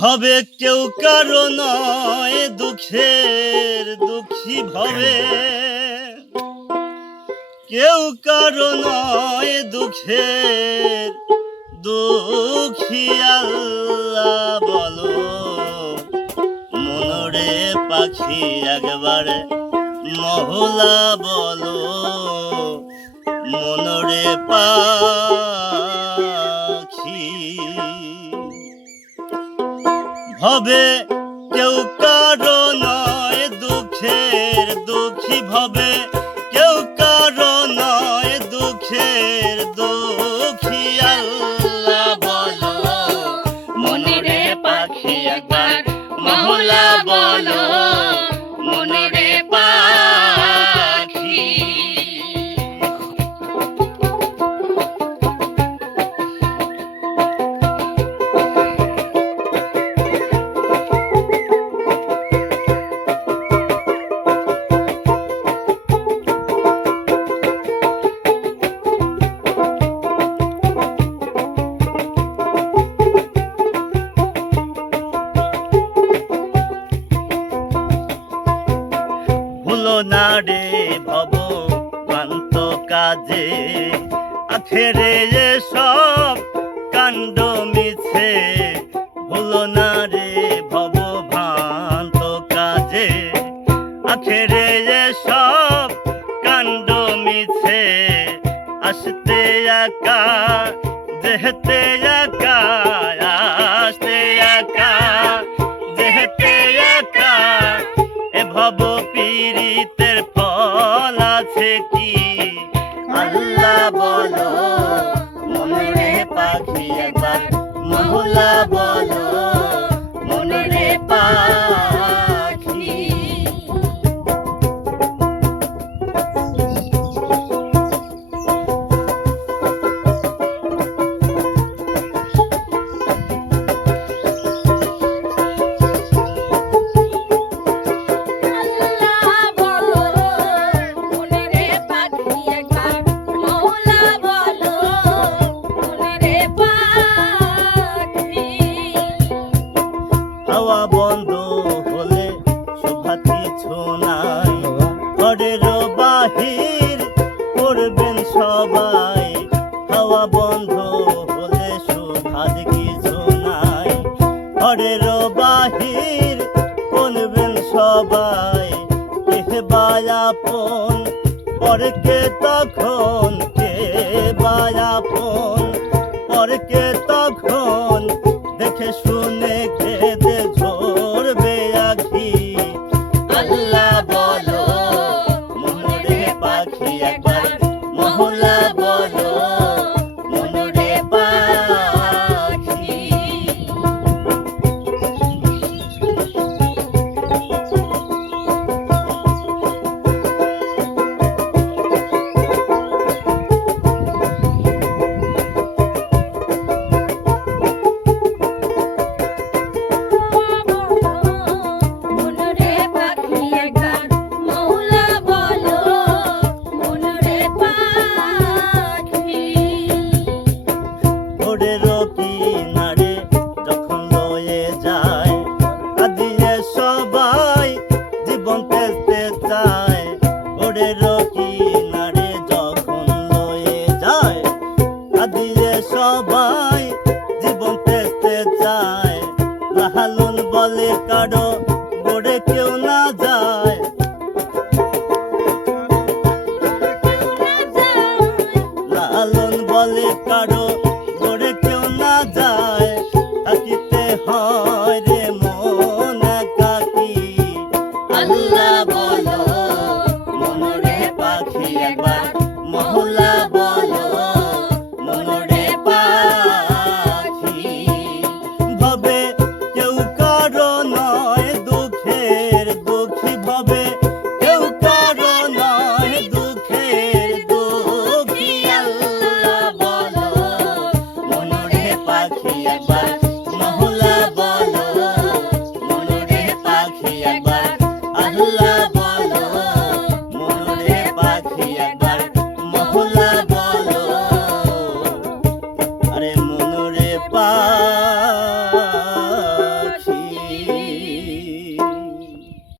ভবে কেউ কারো নয়, দুঃখের দুঃখী ভবে কেউ কারো নয়, দুঃখের দুঃখী। আল্লাহ বলো মনরে পাখি একবারে, মহলা বলো মনরে পাখি। ভবে কেউ কারো নয়, দুঃখের দুঃখী ভবে কেউ কারো নয়, দুঃখের দুঃখী। আল্লাহ বলো মনরে পাখি একবার, মহলা বলো মনরে পাখি। ভুলো না রে ভব ক্লান্ত কাজে, আখেরে সব কাণ্ড মিছে। ভুলো না রে ভব ভ্রান্ত কাজে, আখেরে সব কাণ্ড মিছে। আসতে একা যেতে একা, আসতে একা যেতে একা। এ ভব পীড়িতের ফল আছে কি? আল্লাহ বলো মনরে পাখি একবার, মহলা বলো মনরে পাখি। হাওয়া বন্ধ হলে শোভা কিছু নাই, ঘরের বাহির করবেন সবাই। হাওয়া বন্ধ হলে শোভা কিছু নাই, ঘরের বাহির করবেন সবাই। কে বায়াপন পরকে তখন, কে বায়াপন পরকে তখন। দেখে শুনে খেদে ঝরবে আখি। আল্লাহ বলো মনরে পাখি একবার, মহলা বলো মনরে পাখি। ভোরেরও কিনারে যখন লয়ে যায়, কাঁদিয়ে সবাই জীবন পেতে চায়। ভোরেরও কিনারে যখন লয়ে যায়, কাঁদিয়ে সবাই জীবন পেতে চায়। লালন বলে কারো গড়ে কেউ না যায়, লালন বলে কারো গড়ে কেউ না যায়। থাকিতে হয় রে